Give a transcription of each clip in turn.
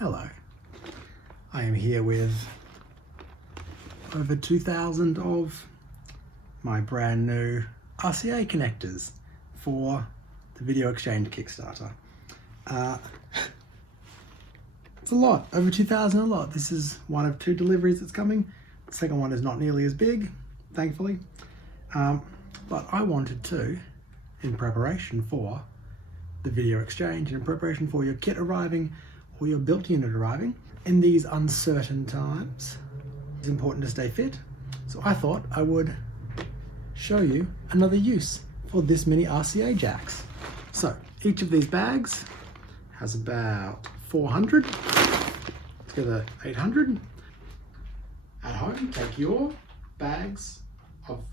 Hello, I am here with over 2,000 of my brand new RCA connectors for the Video Exchange Kickstarter. It's a lot, over 2,000 a lot. This is one of 2 deliveries that's coming. The second one is not nearly as big, thankfully. But I wanted to, in preparation for the Video Exchange and in preparation for your kit arriving or your built unit arriving, in these uncertain times, it's important to stay fit. So I thought I would show you another use for this mini RCA jacks. So each of these bags has about 400, together 800. At home, take your bags of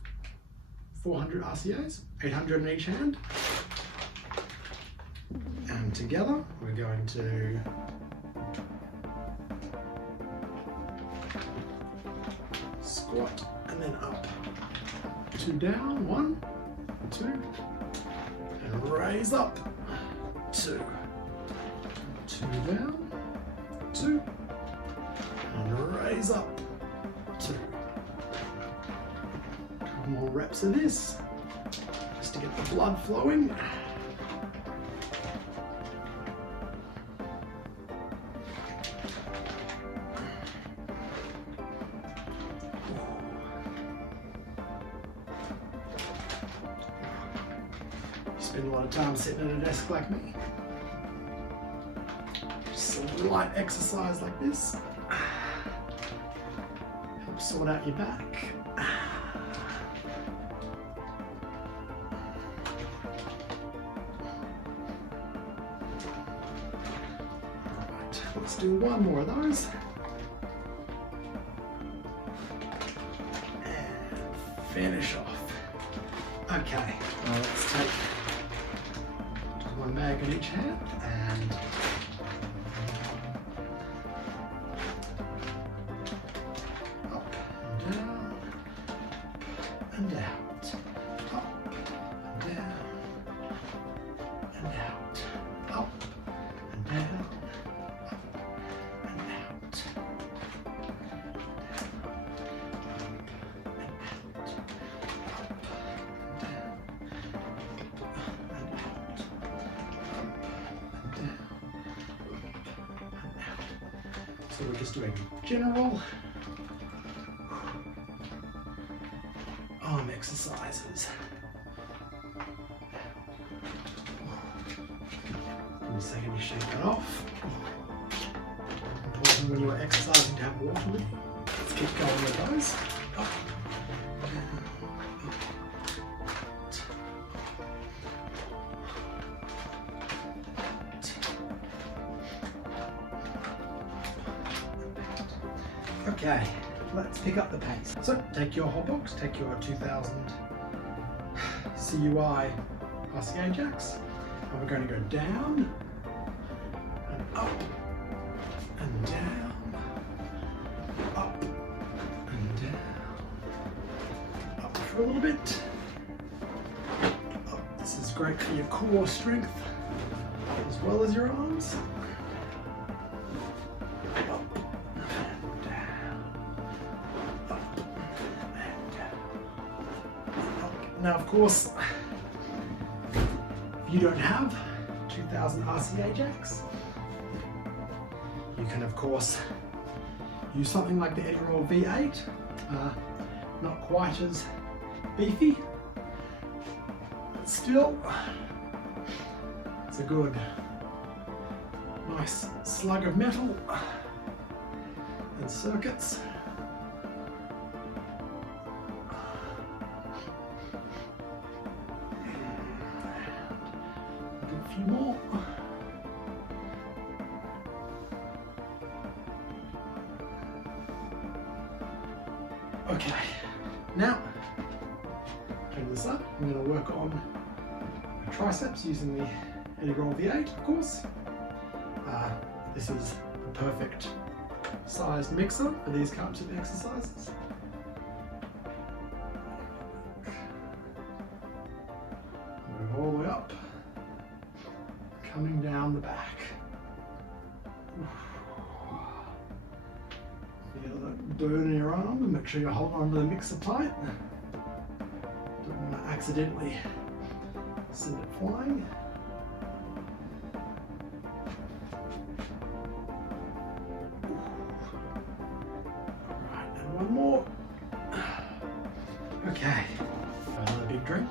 400 RCAs, 800 in each hand. And together, we're going to squat and then up, 2 down, 1, 2, and raise up, 2, 2 down, 2, and raise up, 2. Couple more reps of this, just to get the blood flowing. Spend a lot of time sitting at a desk like me. Just a light exercise like this helps sort out your back. Alright, let's do one more of those. And finish off. Okay, now let's take one bag in each hand and up and down and out, up and down and out, up and down, up and out. So we're just doing general arm exercises. Give me a second to shake that off. Important when you are exercising to have water with you. Let's keep going with those. Up. Okay, let's pick up the pace. So take your hot box, take your 2000 CUI RCA jacks, and we're going to go down and up and down, up and down, up for a little bit. Up. This is great for your core strength as well as your arms. Now, of course, if you don't have 2000 RCA jacks, you can, of course, use something like the Eddie V8. Not quite as beefy, but still, it's a good, nice slug of metal and circuits. A few more. Okay, now turn this up. I'm going to work on my triceps using the Eddie V8, of course. This is the perfect sized mixer for these types of exercises. Move all the way up, coming down the back. burn your arm, and make sure you're holding onto the mixer tight. Don't want to accidentally send it flying. Alright, and one more. Okay, another big drink.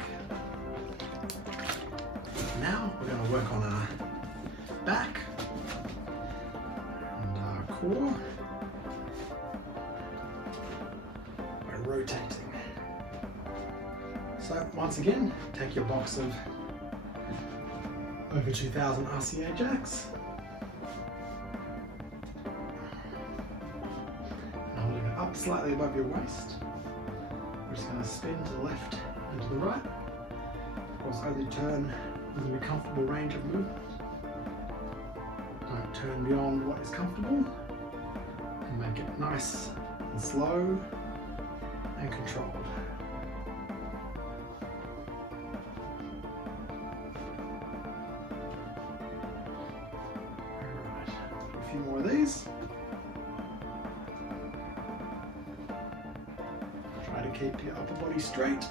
Now we're going to work on our back and our core by rotating. So once again, take your box of over 2,000 RCA jacks, and holding it up slightly above your waist. We're just going to spin to the left and to the right. Of course, only turn within a comfortable range of movement. Don't turn beyond what is comfortable, and make it nice and slow and controlled. Alright, a few more of these. Try to keep your upper body straight.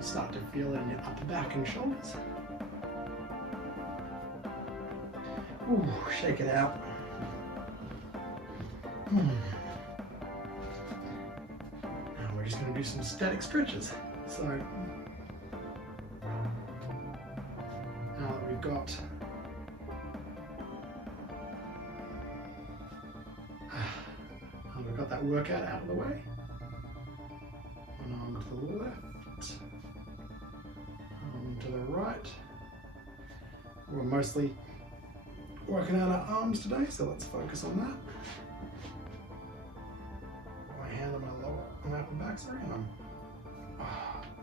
Start to feel it in your upper back and shoulders. Ooh, shake it out. Now we're just going to do some static stretches. So now that we've got that workout out of the way, one arm to the left, to the right. We're mostly working out our arms today, so let's focus on that. My hand on my upper back, sorry, and I'm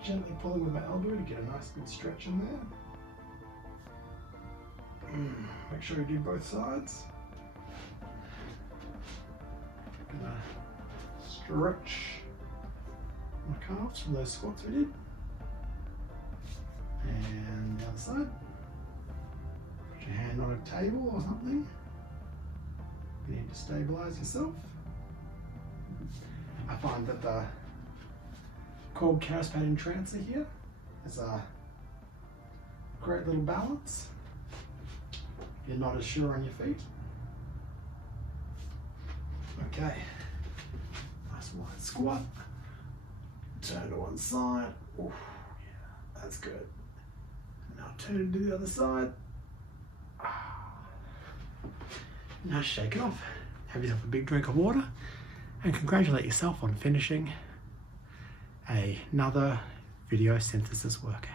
gently pulling with my elbow to get a nice good stretch in there. Make sure you do both sides. Gonna stretch my calves from those squats we did. And the other side. Put your hand on a table or something. You need to stabilize yourself. I find that the cold charismatic trancer here is a great little balance. You're not as sure on your feet. Okay. Nice wide squat. Turn to one side. Oof, yeah, that's good. Now turn to the other side. Now shake it off. Have yourself a big drink of water and congratulate yourself on finishing another video synthesis workout.